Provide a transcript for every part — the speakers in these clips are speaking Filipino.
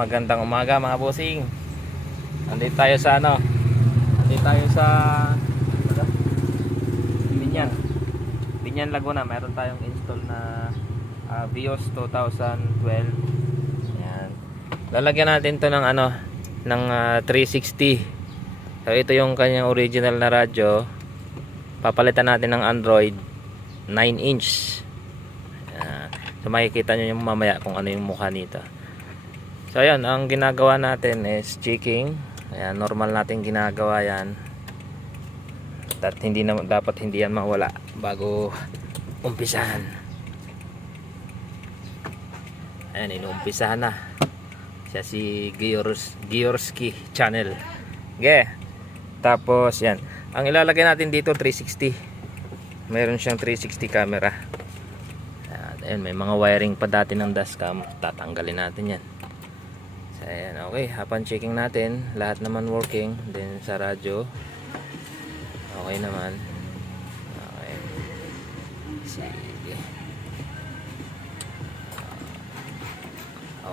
Magandang umaga mga bossing. Nandito tayo sa Nandito tayo sa Binyan Laguna. Meron tayong install na Vios 2012. Yan. Lalagyan natin 'to ng ng 360. So ito yung kanyang original na radyo. Papalitan natin ng Android 9-inch. So makikita nyo yung mamaya kung ano yung mukha nito. So ayan, ang ginagawa natin is checking. Ayan, normal natin ginagawa yan. At dapat hindi yan mawala bago umpisahan. Ayan, inuumpisahan na. Siya si Giorski channel. Okay. Tapos yan, ang ilalagay natin dito 360. Meron siyang 360 camera. Ayan, may mga wiring pa dati ng dashcam. Tatanggalin natin yan. So, ayan, okay, habang checking natin, lahat naman working. Then sa radyo, okay naman. Okay. Sige.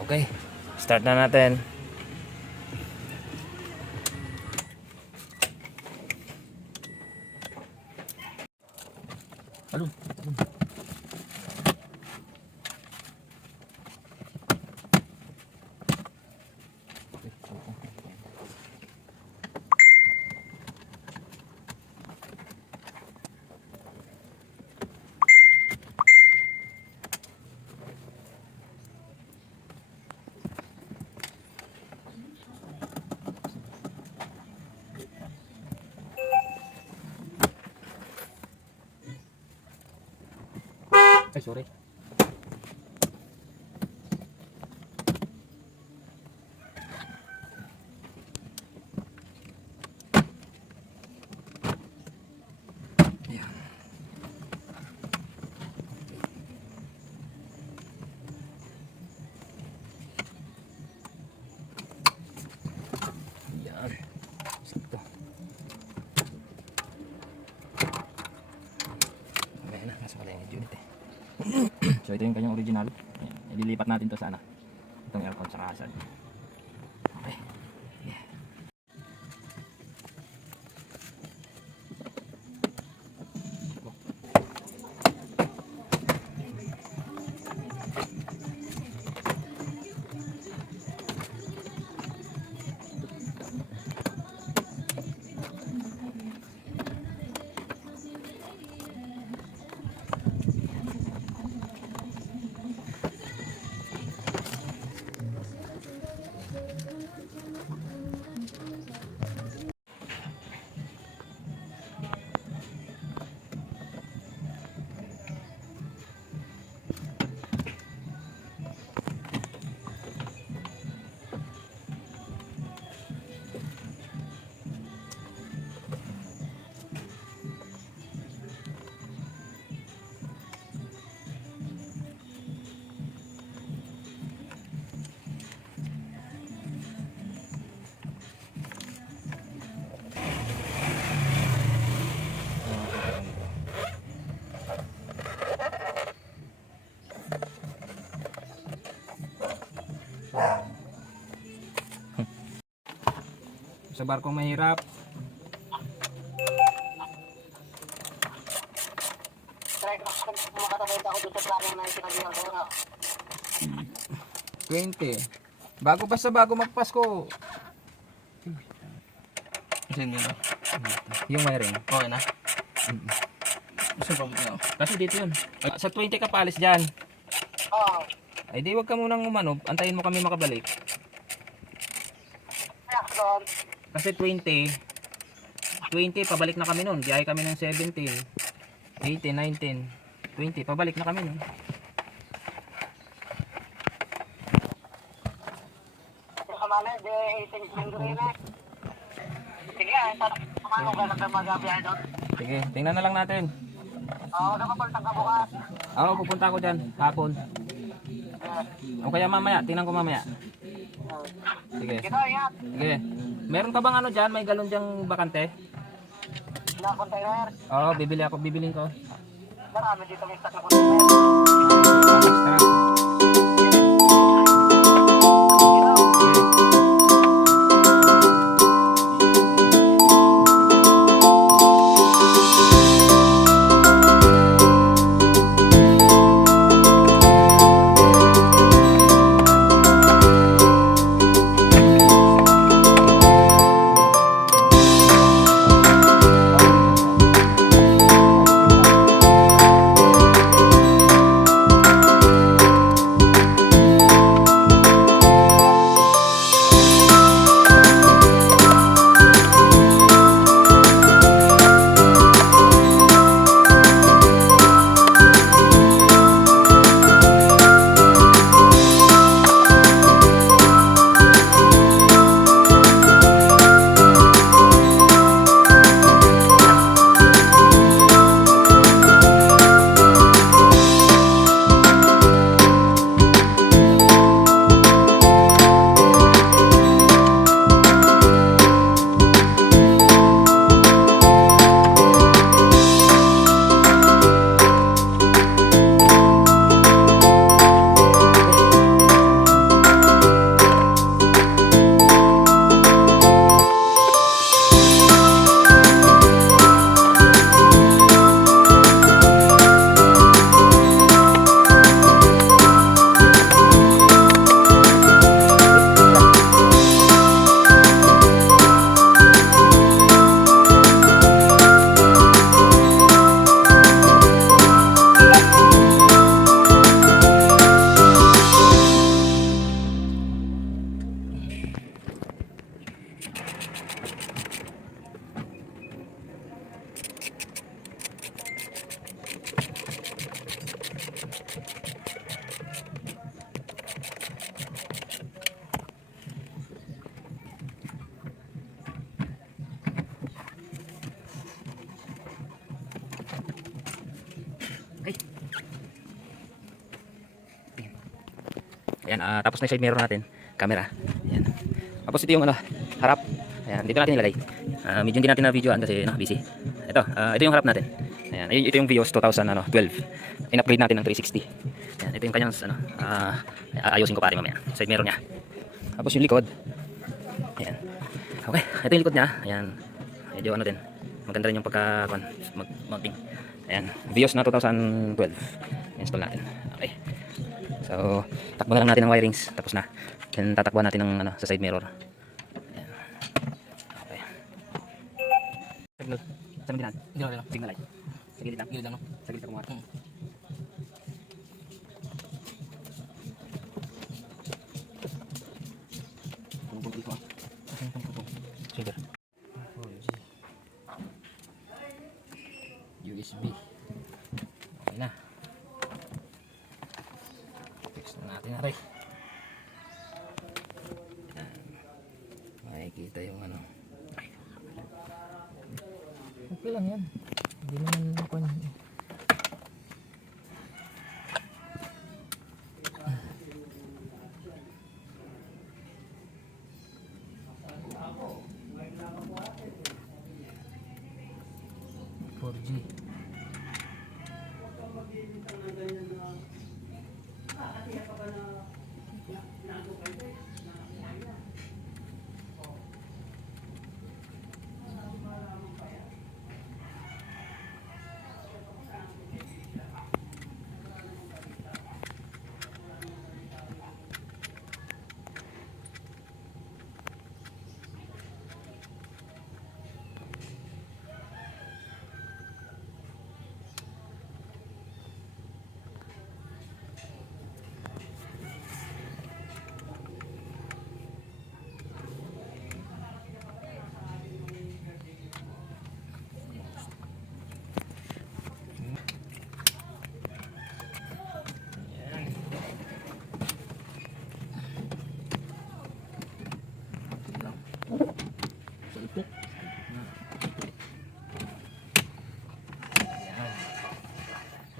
Okay, start na natin. Alun. Ay, sorry. Ayan. Ayan. Sakto. Okay na, nasa pala yung unit eh. So ito yung kanyang original. Ayan. Ililipat natin to sa itong aircon sa kasad. Okay. Yeah. Sa barkong mahirap. Try ko makatabenta ako dito sa plano na sinabihan ko na. 20. Bago magpasko. Saan yun? Yung wiring. Okay na? Saan pa mo? Kasi dito yun. Sa 20 ka paalis dyan. Oo. Ay di wag ka munang umano. Antayin mo kami makabalik. Kaya doon. Kasi 20 pabalik na kami nun. Biyahe kami ng 17, 18, 19, 20 pabalik na kami nun. Kamala, de 18 minuto rin eh. Sige, paano ka na magabiyahe doon? Sige, tingnan na lang natin. Oo, nakapunta ka bukas. Oo, pupunta ako dyan hapon. O kaya mamaya, tingnan ko mamaya. Sige. Dito, ingat. Sige. Meron ka bang dyan? May galon dyang bakante? Na container. Oo, bibiling ko. Marami dito may stock na container. Extra. Ayan, tapos na side mirror natin, camera. Ayan. Tapos ito yung ano, harap. Ayan, dito natin nilagay. Medyo hindi natin na videoan kasi busy. Ito yung harap natin. Ayan, ito yung Vios 2012. In-upgrade natin ng 360. Ayan, ito yung kanyang ano, ayusin ko pare mamaya. Side mirror niya. Tapos yung likod. Ayan. Okay, ito yung likod niya. Ayan. Medyo ano din. Maganda rin yung pagka mounting. Ayan, Vios na 2012. Install natin. Okay. So, takbo na lang natin ng wirings tapos na. Then tatakbuhan natin ng ano sa side mirror. Ayan. Okay. Signal. Saan mo dinaan? Hindi ako. Signal light. Sa gilid lang. Gilid lang, no? Sa gilid ka kumuha. Tungkol dito ah. Sige. USB. Okay na. Fix na natin na rin. Makikita yung ano. Okay lang yan. Hindi naman ako niya.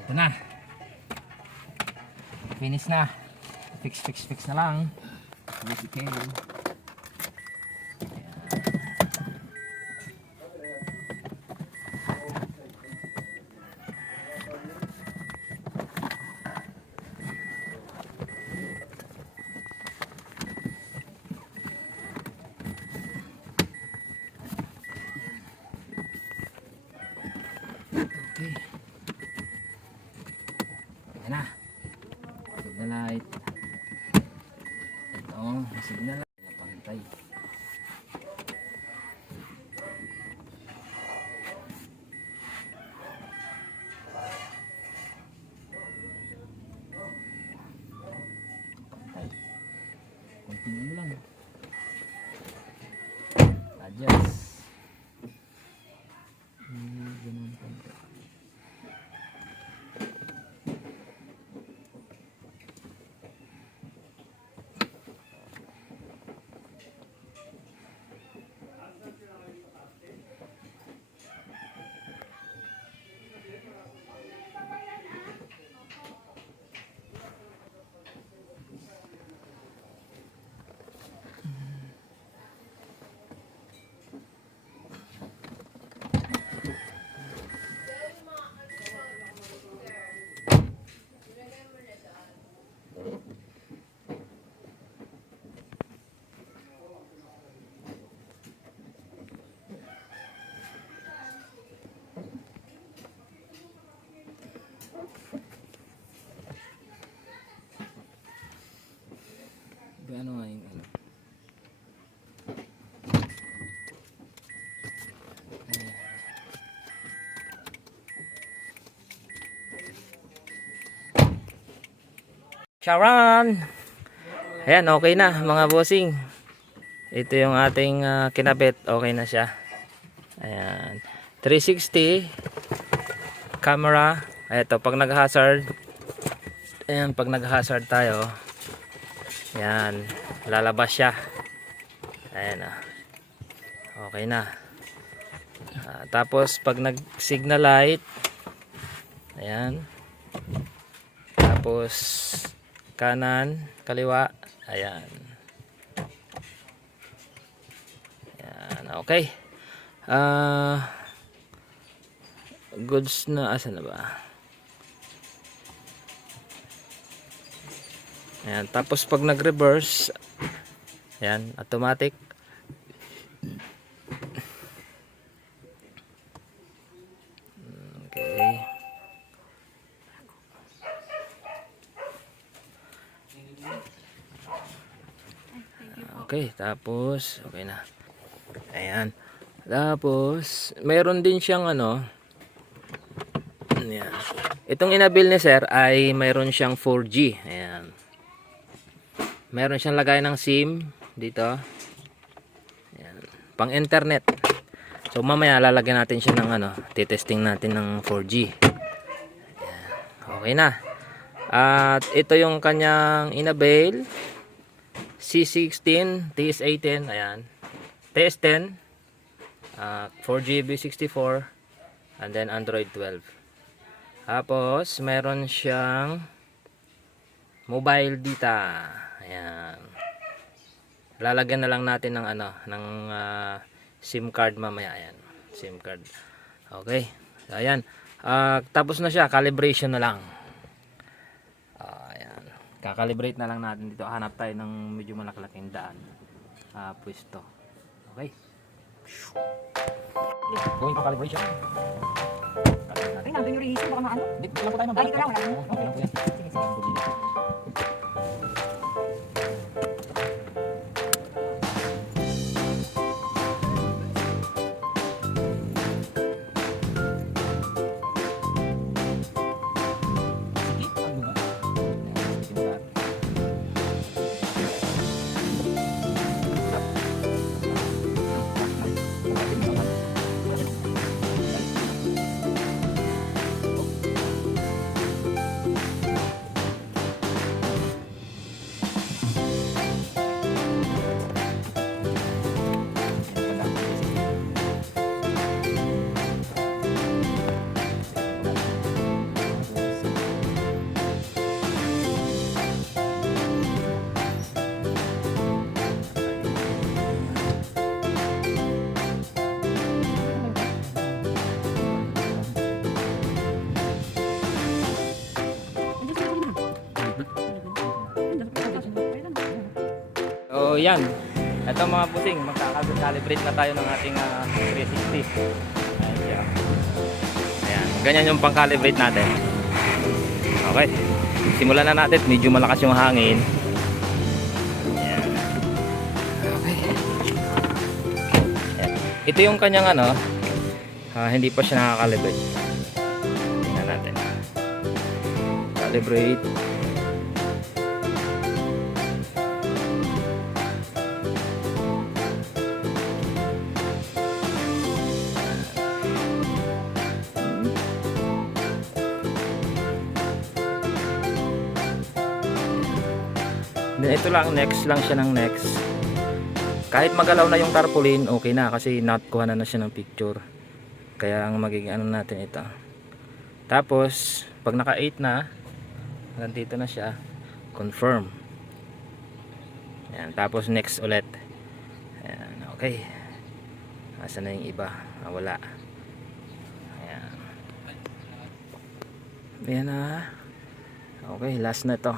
Ito na. Finish na. Fix na lang. Basic cable. Okay. Ayan na. Signal light. Ito, signal light. Pantay. Pantay. Continue lang. Adjust. Ganun pantay. Ano nga yung ano? Sharon! Ayan, okay na mga bossing. Ito yung ating kinabit. Okay na siya. Ayan. 360 camera. Ito, pag nag-hazard. Ayan, pag nag-hazard tayo. Ayan, lalabas siya. Ayan. Okay na. Tapos, pag nag-signal light. Ayan. Tapos, kanan, kaliwa. Ayan. Ayan, okay. Goods na, asa na ba? Ayan, tapos pag nag-reverse, ayan, automatic. Okay. Okay, tapos okay na. Ayan. Tapos meron din siyang ano. Ayan. Itong inabil ni sir ay mayroon siyang 4G. Ayan. Meron siyang lagay ng SIM dito. Ayan. Pang internet. So mamaya lalagyan natin siya ng ano, titesting natin ng 4G. Ayan. Okay na. At ito yung kanyang inabil. C16, TS18, ayan. TS10, 4GB 64, and then Android 12. Tapos meron siyang mobile data. Ayan. Lalagyan na lang natin ng ano, ng SIM card mamaya. Ayan, SIM card. Okay. So, ayan. Tapos na siya, calibration na lang. Ayan. Kakalibrate na lang natin dito. Hanap tayo ng medyo malaki-laking daan. Pwesto. Okay. Going to calibration. Ay, nandun yung reason, baka maano. Dito lang po tayo Ay, dito lang, wala. Okay lang po yan. Sige, sige. So yan. Ito mga pusing, magkakalibrate na tayo ng ating 360. Ayan siya. Ayan, ganyan yung pang-calibrate natin. Okay. Simulan na natin, medyo malakas yung hangin. Ayan. Okay. Ayan. Ito yung kanyang ano, hindi pa siya nakakalibrate. Tingnan natin. Calibrate. Then ito lang, next lang siya ng next. Kahit magalaw na yung tarpaulin, okay na kasi nakuha na siya ng picture. Kaya ang magiging ano natin ito. Tapos, pag naka 8 na, nandito na siya, confirm. Ayan, tapos next ulit. Ayan, okay. Asa na yung iba? Wala. Ayan. Ayan na. Okay, last na to.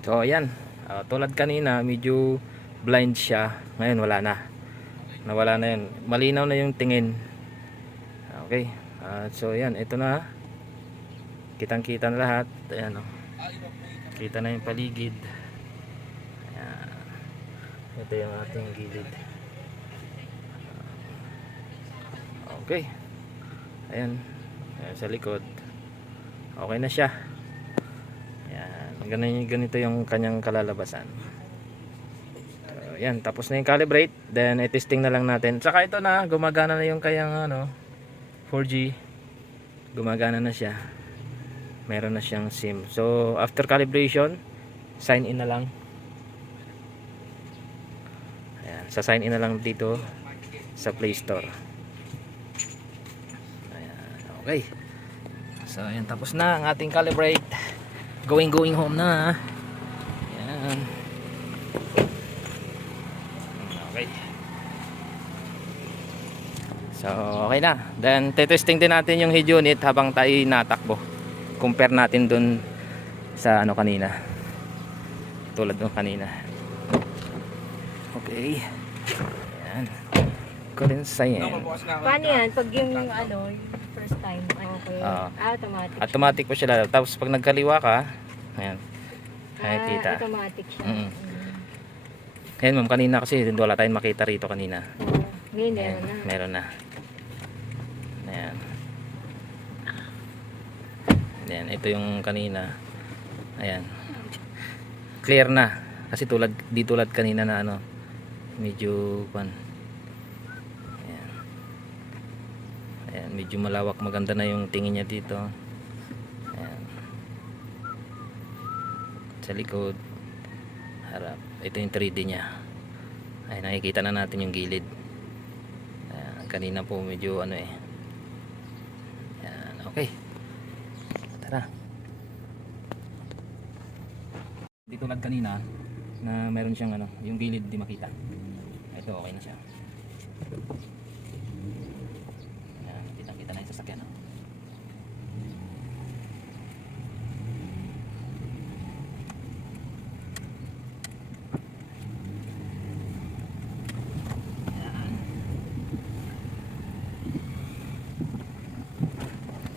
So ayan, tulad kanina medyo blind siya. Ngayon wala na. Nawala na yun. Malinaw na yung tingin. Okay. So ayan, ito na. Kitang kita na lahat. Ayan o. Kita na yung paligid. Ayan. Ito yung ating gilid. Okay. Ayan. Ayan sa likod. Okay na siya. Ganito yung kanyang kalalabasan. So, yan, tapos na yung calibrate, then i-testing na lang natin. Saka ito na, gumagana na yung kanyang 4G. Gumagana na siya. Meron na siyang SIM. So after calibration, sign in na lang. Ayan, sa sign in na lang dito sa Play Store. Ayan, okay. So ayan, tapos na ang ating calibrate. Going home na. Ayan. Okay. So okay na. Then testing din natin yung head unit habang tayo natakbo. Compare natin dun sa ano kanina. Tulad nung kanina. Okay. Ayan. Current sign. Paano yan? Pag yung ano, yung first time, okay. Automatic. Automatic po siya. Tapos pag nagkaliwa ka, ayan. Nakikita. Automatic siya. Ayan ma'am, kanina kasi wala tayong makita rito kanina. Ngayon, Ayan, meron na. meron na. Ayan. Ayan, ito yung kanina. Ayan. Clear na. Kasi di tulad kanina na ano, medyo ayan. Ayan, medyo malawak, maganda na yung tingin niya dito. Ayan. Sa likod, harap. Ito yung 3D niya. Ayan, nakikita na natin yung gilid. Ayan, kanina po medyo ano eh. Ayan, okay. Tara. Di tulad kanina na meron siyang ano, yung gilid di makita. Ito okay na siya. Ayan, kita na yung sasakyan. No? Ayan.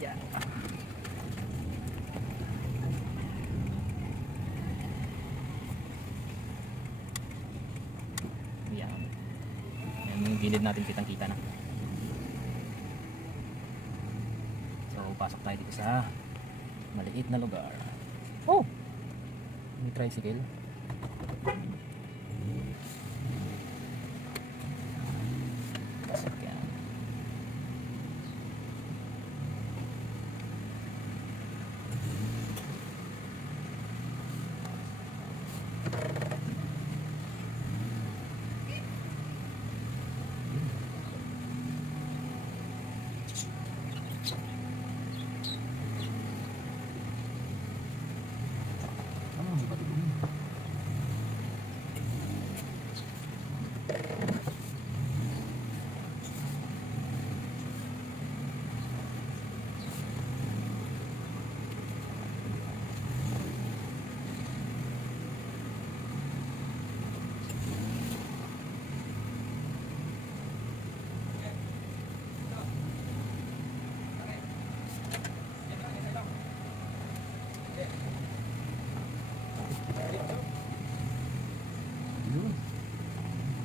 Ayan. Ayan. Ayan yung gilid natin kitang-kita na. So, pasok tayo dito sa maliit na lugar. Oh! May tricycle. Pasok yan.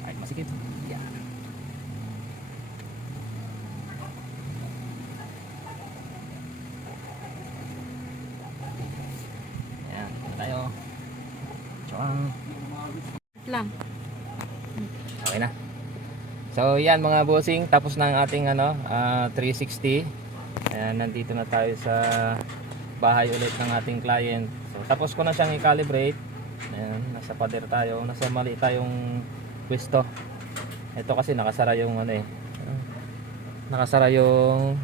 Kahit masikip. Yan. Ayan, dito tayo. Chong. Lang. Okay na. So yan mga bossing, tapos na ang ating ano, 360. Ayan, nandito na tayo sa bahay ulit ng ating client. So tapos ko na siyang i-calibrate. Ayan, nasa pader tayo, nasa mali tayong pwesto. Ito kasi nakasara yung ano eh. Nakasara yung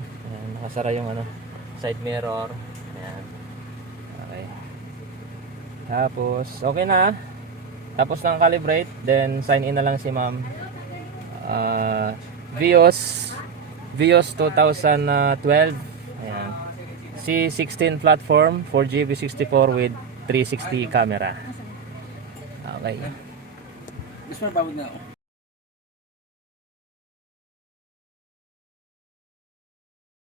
ano, side mirror. Ayan. Okay. Tapos okay na. Tapos na ang calibrate, then sign in na lang si ma'am. Vios 2012. Ayan. C16 platform 4GB 64 with 360 camera. Okay. Gusto mo babag na ako?